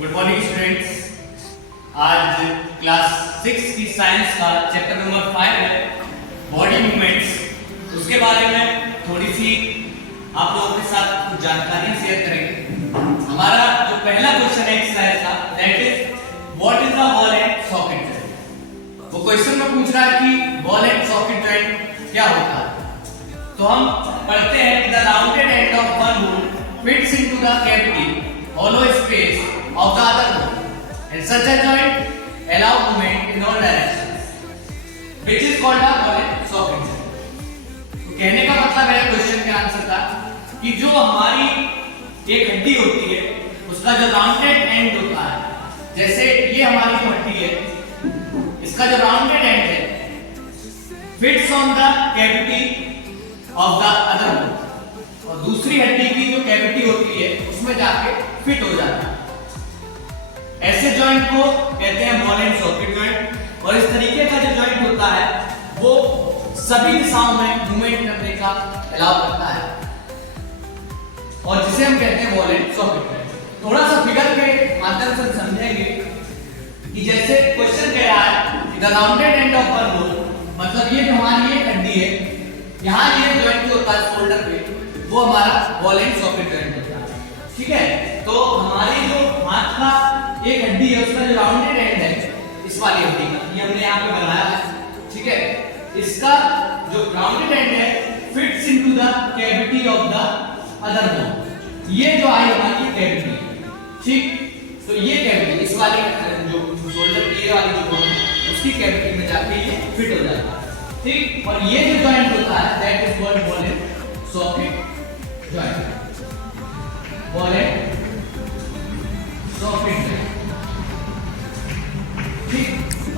Good morning students. आज class 6 की science का चैप्टर नंबर 5 है बॉडी मूवमेंट्स। उसके बारे में थोड़ी सी आप लोगों के साथ कुछ जानकारी शेयर करेंगे। हमारा जो पहला क्वेश्चन है एक्सरसाइज का that is what is the ball and socket joint. वो क्वेश्चन में पूछ रहा है कि बॉल एंड सॉकेट जॉइंट क्या होता है। तो हम पढ़ते हैं the rounded end of one hole fits into the cavity hollow space of the other hole and such a joint allow movement in all directions which is called a ball and socket joint। तो कहने का मतलब है question के answer का कि जो हमारी एक हड्डी होती है उसका जो राउंडेड एंड होता है, जैसे ये हमारी जो हड्डी है इसका जो राउंडेड एंड है fits on the cavity of the other hole और दूसरी हड्डी की जो कैविटी होती है उसमें जाके फिट हो जाता है। ऐसे जॉइंट को कहते हैं बॉल एंड सॉकेट जॉइंट। और इस तरीके का जो जॉइंट होता है वो सभी दिशाओं में मूवमेंट करने का अलाउ करता है और जिसे हम कहते हैं बॉल एंड सॉकेट जॉइंट। थोड़ा सा फिगर के माध्यम से समझेंगे कि जैसे क्वेश्चन कह रहा है कि the rounded end of one hole, मतलब ये हमारी एक हड्डी है, यहाँ ये जॉइंट जो होता है शोल्डर पे वो हमारा बॉल एंड सॉकेट जॉइंट होता है। ठीक है, तो हमारी जो हाथ का एक हड्डी है उसका जो राउंडेड एंड है इस वाली हड्डी का, ये हमने यहाँ पे बनाया है। ठीक है, इसका जो राउंडेड एंड है fits into the cavity of the other bone. ये जो आई हमारी कैविटी, ठीक, तो ये कैविटी इस वाली जो शोल्डर की ये वाली जो बोन है उसकी कैविटी में जाके ये फिट हो जाता है। ठीक, और ये जो जॉइंट होता है that is called ball and socket joint. Ball and socket joint, ठीक,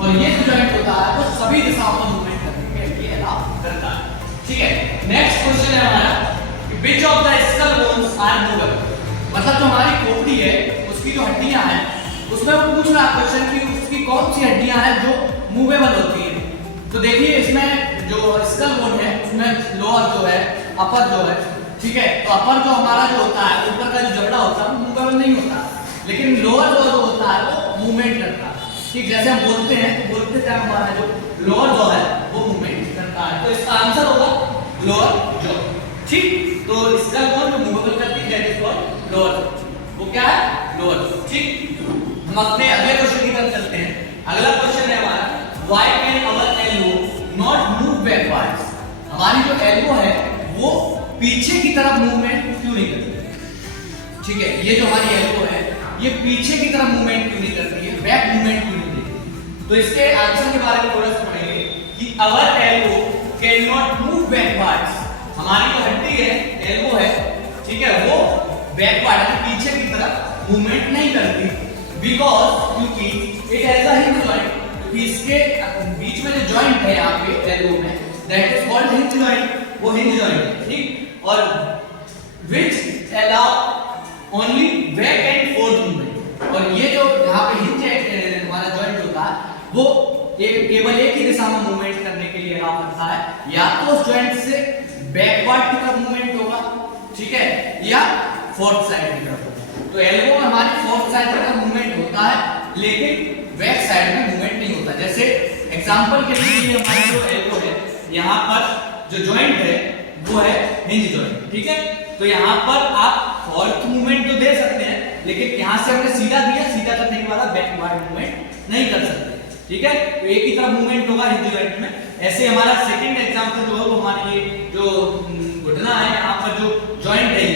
और ये जो जॉइंट होता है वो सभी दिशाओं में मूवमेंट करने के लिए अलाउ करता है। ठीक है, नेक्स्ट क्वेश्चन है हमारा which of the skull bones are movable. मतलब जो हमारी खोपड़ी है उसकी जो हड्डियां हैं उसमें वो पूछ रहा है क्वेश्चन कि उसकी कौन सी हड्डियां हैं जो मूवेबल होती हैं। तो देखिए इसमें जो स्कल बोन है उसमें लोअर जो है, अपर जो है, ठीक है, तो अपर जो हमारा जो होता है ऊपर का जो जबड़ा होता है वो मूवेबल नहीं होता, लेकिन लोअर जो होता है वो मूवमेंट करता है। ठीक, जैसे हम बोलते हैं तो बोलते टाइम हमारा जो लोअर जो है वो मूवमेंट करता है, तो इसका आंसर होगा लोअर जॉ। ठीक, तो इसका बोन जो मूवेबल करती है that is called lower jaw. वो क्या है? Lower jaw. ठीक, हम अपने अगले क्वेश्चन की तरफ चलते हैं। अगला क्वेश्चन है हमारा why can our elbow not move backwards. हमारी जो एल्बो है वो पीछे की तरफ मूवमेंट क्यों नहीं करती? ठीक है, ये जो हमारी एल्बो है ये पीछे की तरफ मूवमेंट क्यों नहीं करती है, बैक मूवमेंट क्यों नहीं देती? तो इसके आंसर के बारे में थोड़ा सा पढ़ेंगे कि our elbow can not move backwards. हमारी जो हड्डी है एल्बो है, ठीक है, वो बैकवर्ड यानी पीछे की तरफ मूवमेंट नहीं करती बिकॉज़ क्योंकि it has a hinge joint. क्योंकि इसके बीच में जो जॉइंट है यहाँ पे एल्बो में that is called hinge joint, वो हिंज जॉइंट है। ठीक, और which allow only back and forth movement। और ये जो यहाँ पे हिंज हमारा जॉइंट होता है वो केवल एक ही दिशा में मूवमेंट करने के लिए अलाउ करता है, या तो उस जॉइंट से बैकवर्ड की तरफ मूवमेंट होगा, ठीक है, या फोर्थ साइड की तरफ होगा। तो एल्बो में हमारी फोर्थ साइड का मूवमेंट होता है लेकिन बैक साइड में मूवमेंट नहीं होता। जैसे एग्जांपल के लिए हमारा जो एल्बो है यहाँ पर जो जॉइंट है वो है हिंज जॉइंट। ठीक है, तो यहाँ पर आप फोर्थ मूवमेंट तो दे सकते हैं लेकिन यहाँ से हमने सीधा दिया, सीधा करने के बाद आप बैकवर्ड मूवमेंट नहीं कर सकते। ठीक है, तो एक ही तरफ मूवमेंट होगा हिंज जॉइंट में। ऐसे हमारा सेकंड एग्जांपल जो है वो हमारी जो घुटना है यहाँ पर जो जॉइंट है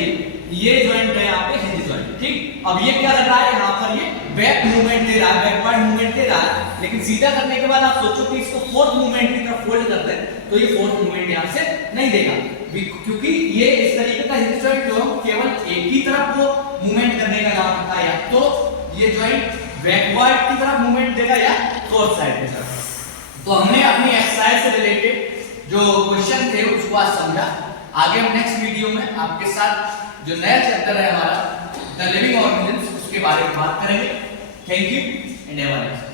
ये जॉइंट है यहाँ पे हिंज जॉइंट। ठीक, अब ये क्या कर रहा है यहाँ पर ये बैक मूवमेंट दे रहा है, बैकवर्ड मूवमेंट दे रहा है, लेकिन सीधा करने के बाद आप सोचो कि इसको फोर्थ मूवमेंट की तरफ फोल्ड कर दें तो ये फोर्थ मूवमेंट यहाँ से नहीं देगा, क्योंकि ये इस तरीके का हिंज जॉइंट जो हम केवल एक ही तरफ वो मूवमेंट करने का काम करता है, या तो ये जॉइंट बैकवर्ड की तरफ मूवमेंट देगा या फोर्थ साइड की तरफ। तो हमने अपनी एक्सरसाइज से रिलेटेड जो क्वेश्चन थे उसको आज समझा। आगे हम नेक्स्ट वीडियो में आपके साथ जो नया चैप्टर है हमारा द लिविंग ऑर्गेनिज्म उसके बारे में बात करेंगे। Thank you and have a nice day.